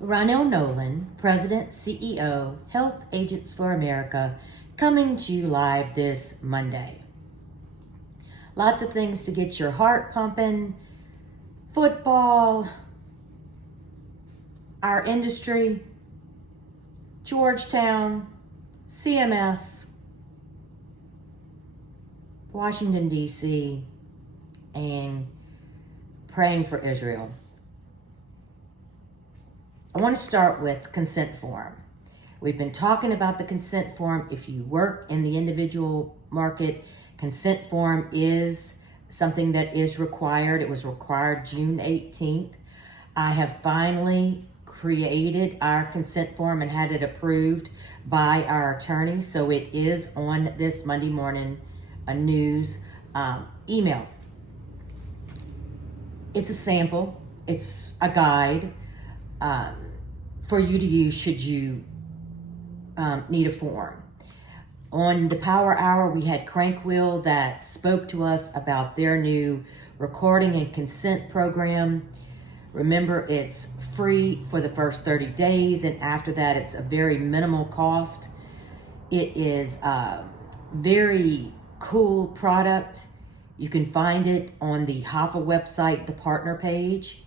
Ronell Nolan, President, CEO, Health Agents for America, coming to you live this Monday. Lots of things to get your heart pumping. Football, our industry, Georgetown, CMS, Washington, D.C., and praying for Israel. I want to start with consent form. We've been talking about the consent form. If you work in the individual market, consent form is something that is required. It was required June 18th. I have finally created our consent form and had it approved by our attorney. So it is on this Monday morning news email. It's a sample. It's a guide for you to use should you need a form. On the Power Hour, we had Crankwheel that spoke to us about their new recording and consent program. Remember, it's free for the first 30 days, and after that, it's a very minimal cost. It is a very cool product. You can find it on the HAFA website, the partner page.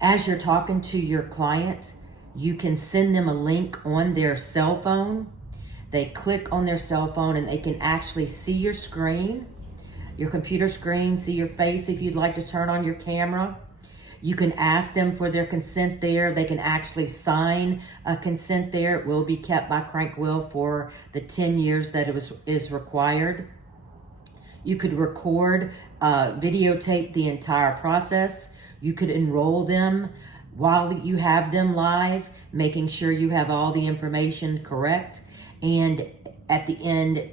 As you're talking to your client, you can send them a link on their cell phone. They click on their cell phone and they can actually see your screen, your computer screen, see your face if you'd like to turn on your camera. You can ask them for their consent there. They can actually sign a consent there. It will be kept by Crankwheel for the 10 years that is required. You could record, videotape the entire process. You could enroll them while you have them live, making sure you have all the information correct. And at the end,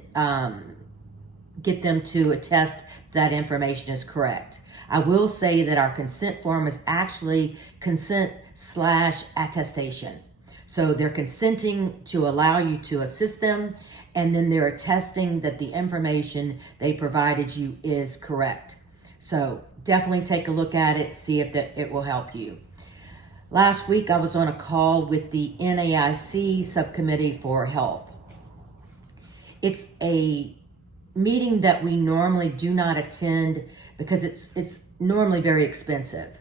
get them to attest that information is correct. I will say that our consent form is actually consent/attestation. So they're consenting to allow you to assist them, and then they're attesting that the information they provided you is correct. So definitely take a look at it, see if it will help you. Last week, I was on a call with the NAIC Subcommittee for Health. It's a meeting that we normally do not attend because it's normally very expensive.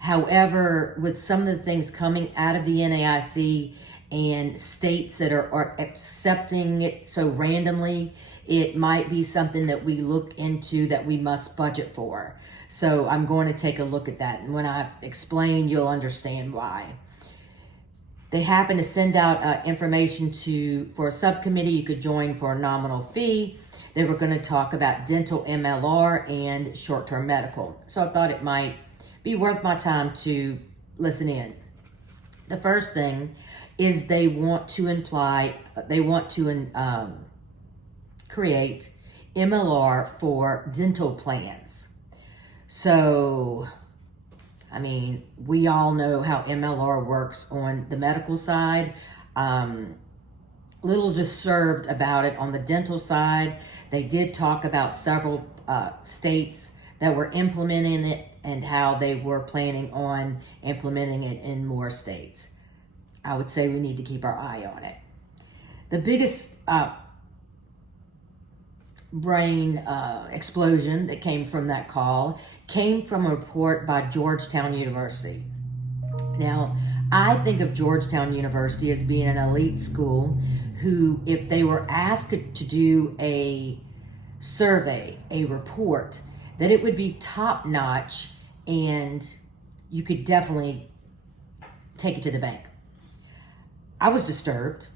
However, with some of the things coming out of the NAIC and states that are accepting it so randomly, it might be something that we look into that we must budget for. So I'm going to take a look at that. And when I explain, you'll understand why. They happen to send out information for a subcommittee you could join for a nominal fee. They were going to talk about dental MLR and short-term medical. So I thought it might be worth my time to listen in. The first thing is they want to create MLR for dental plans. So, I mean, we all know how MLR works on the medical side. Little disturbed about it on the dental side. They did talk about several states that were implementing it and how they were planning on implementing it in more states. I would say we need to keep our eye on it. The biggest brain explosion that came from that call came from a report by Georgetown University. Now, I think of Georgetown University as being an elite school who, if they were asked to do a survey, a report, that it would be top-notch and you could definitely take it to the bank. I was disturbed.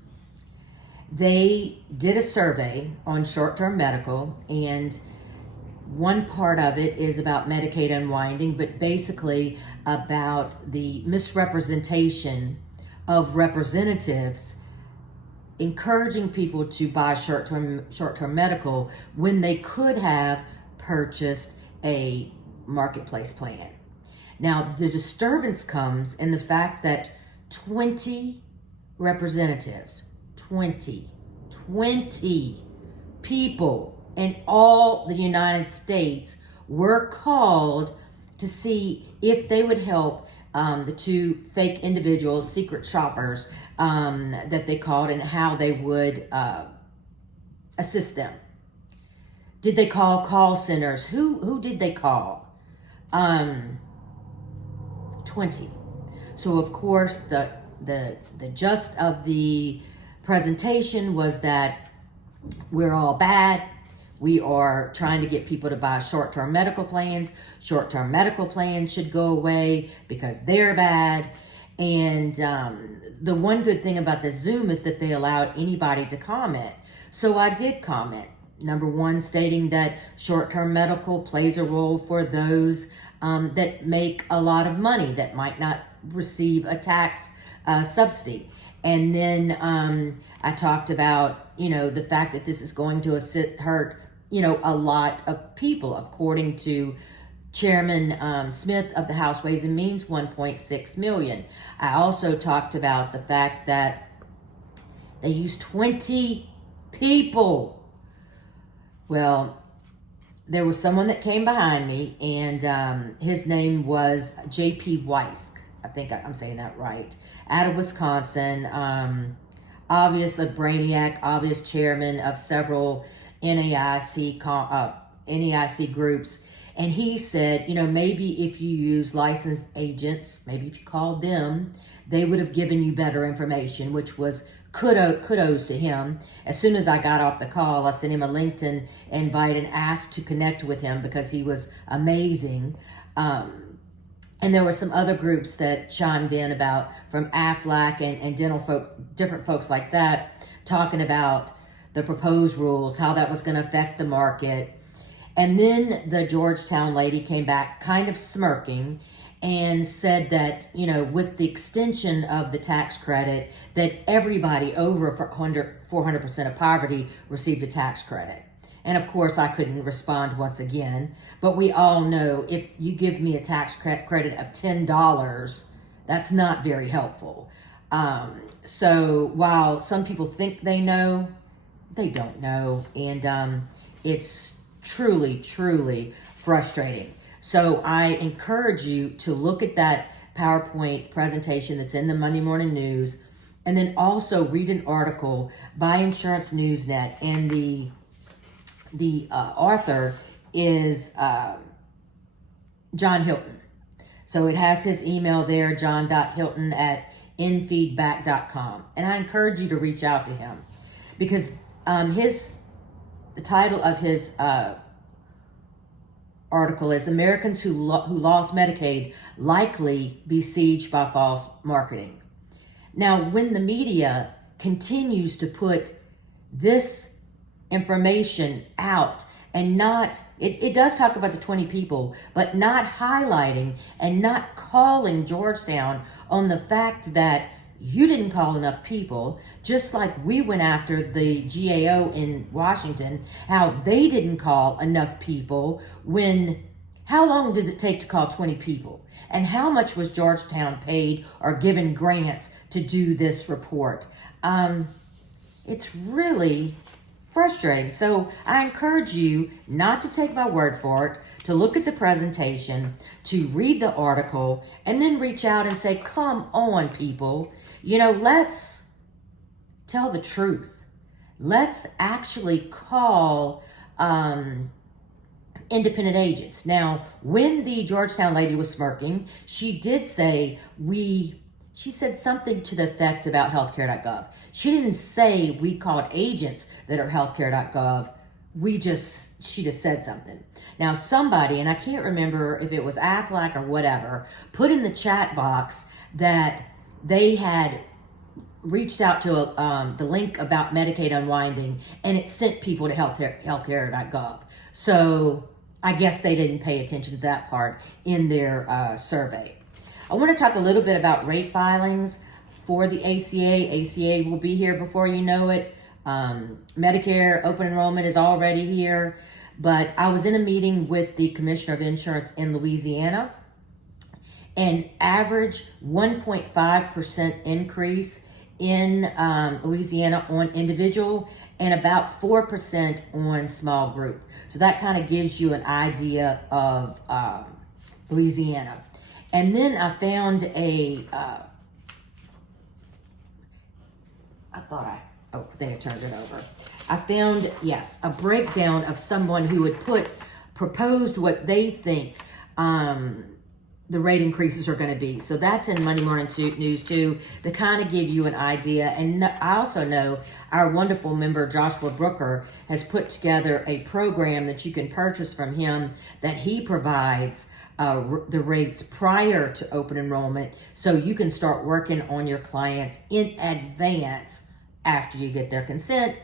They did a survey on short-term medical, and one part of it is about Medicaid unwinding, but basically about the misrepresentation of representatives encouraging people to buy short-term medical when they could have purchased a marketplace plan. Now, the disturbance comes in the fact that 20 representatives, 20 people in all the United States were called to see if they would help the two fake individuals, secret shoppers, that they called, and how they would assist them. Did they call call centers? Who did they call? 20. So of course the gist of the presentation was that we're all bad. We are trying to get people to buy short-term medical plans. Short-term medical plans should go away because they're bad. And the one good thing about the Zoom is that they allowed anybody to comment. So I did comment. Number one, stating that short-term medical plays a role for those that make a lot of money that might not receive a tax subsidy. And then I talked about, the fact that this is going to hurt, a lot of people, according to Chairman Smith of the House Ways and Means, 1.6 million. I also talked about the fact that they used 20 people. Well, there was someone that came behind me, and his name was J.P. Weis. I think I'm saying that right. Out of Wisconsin, obvious a brainiac, obvious chairman of several NAIC groups. And he said, maybe if you use licensed agents, maybe if you called them, they would have given you better information, which was kudos to him. As soon as I got off the call, I sent him a LinkedIn invite and asked to connect with him because he was amazing. And there were some other groups that chimed in about, from AFLAC and dental different folks like that, talking about the proposed rules, how that was going to affect the market. And then the Georgetown lady came back kind of smirking and said that, with the extension of the tax credit, that everybody over 400% of poverty received a tax credit. And of course, I couldn't respond once again, but we all know if you give me a tax credit of $10, that's not very helpful. So while some people think they know, they don't know. And it's truly, truly frustrating. So I encourage you to look at that PowerPoint presentation that's in the Monday Morning News, and then also read an article by Insurance Newsnet, and the author is John Hilton. So it has his email there, john.hilton@infeedback.com. And I encourage you to reach out to him, because the title of his article is Americans who Lost Medicaid Likely Besieged by False Marketing. Now, when the media continues to put this information out and it does talk about the 20 people, but not highlighting and not calling Georgetown on the fact that you didn't call enough people, just like we went after the GAO in Washington, how they didn't call enough people. How long does it take to call 20 people? And how much was Georgetown paid or given grants to do this report? It's really frustrating. So I encourage you not to take my word for it, to look at the presentation, to read the article, and then reach out and say, come on, people. Let's tell the truth. Let's actually call independent agents. Now, when the Georgetown lady was smirking, she did say, she said something to the effect about healthcare.gov. She didn't say we called agents that are healthcare.gov. She just said something. Now, somebody, and I can't remember if it was Aflac or whatever, put in the chat box that they had reached out to the link about Medicaid unwinding, and it sent people to healthcare.gov. So I guess they didn't pay attention to that part in their survey. I want to talk a little bit about rate filings for the ACA. ACA will be here before you know it. Medicare open enrollment is already here. But I was in a meeting with the Commissioner of Insurance in Louisiana, and average 1.5% increase in Louisiana on individual, and about 4% on small group. So that kind of gives you an idea of Louisiana. And then I found I think I turned it over. I found, yes, a breakdown of someone who had proposed what they think the rate increases are going to be. So that's in Monday Morning News too, to kind of give you an idea. And I also know our wonderful member Joshua Brooker has put together a program that you can purchase from him, that he provides the rates prior to open enrollment, so you can start working on your clients in advance after you get their consent,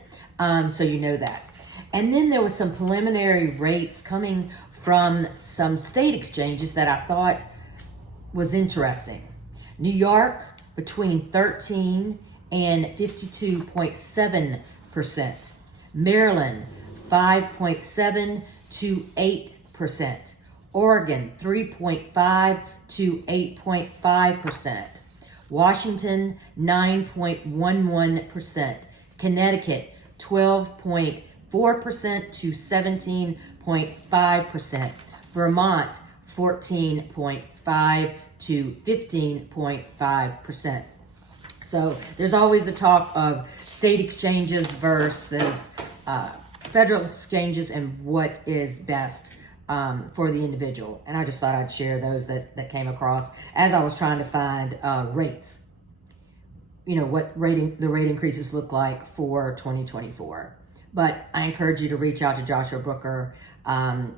so you know that. And then there was some preliminary rates coming from some state exchanges that I thought was interesting. New York, between 13 and 52.7%. Maryland, 5.7 to 8%. Oregon, 3.5 to 8.5%. Washington, 9.11%. Connecticut, 12.4% to 17.5%. Vermont, 14.5 to 15.5%. So there's always a talk of state exchanges versus federal exchanges and what is best for the individual. And I just thought I'd share those that came across as I was trying to find rates. You know, what the rate increases look like for 2024. But I encourage you to reach out to Joshua Brooker,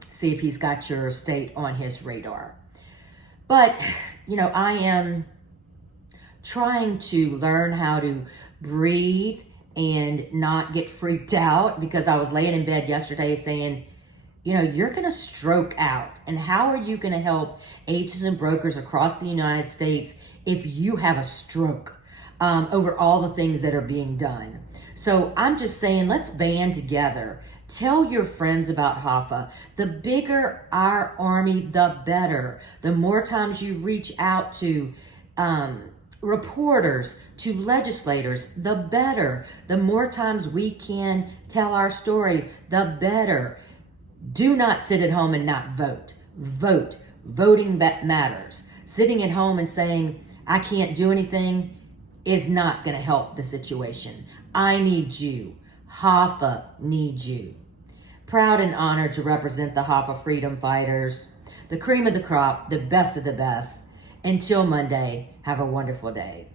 see if he's got your state on his radar. But, you know, I am trying to learn how to breathe and not get freaked out, because I was laying in bed yesterday saying, you know, you're going to stroke out. And how are you going to help agents and brokers across the United States if you have a stroke over all the things that are being done? So I'm just saying, let's band together. Tell your friends about HAFA. The bigger our army, the better. The more times you reach out to reporters, to legislators, the better. The more times we can tell our story, the better. Do not sit at home and not vote. Vote. Voting matters. Sitting at home and saying, I can't do anything, is not going to help the situation. I need you. HAFA needs you. Proud and honored to represent the HAFA freedom fighters, the cream of the crop, the best of the best. Until Monday, have a wonderful day.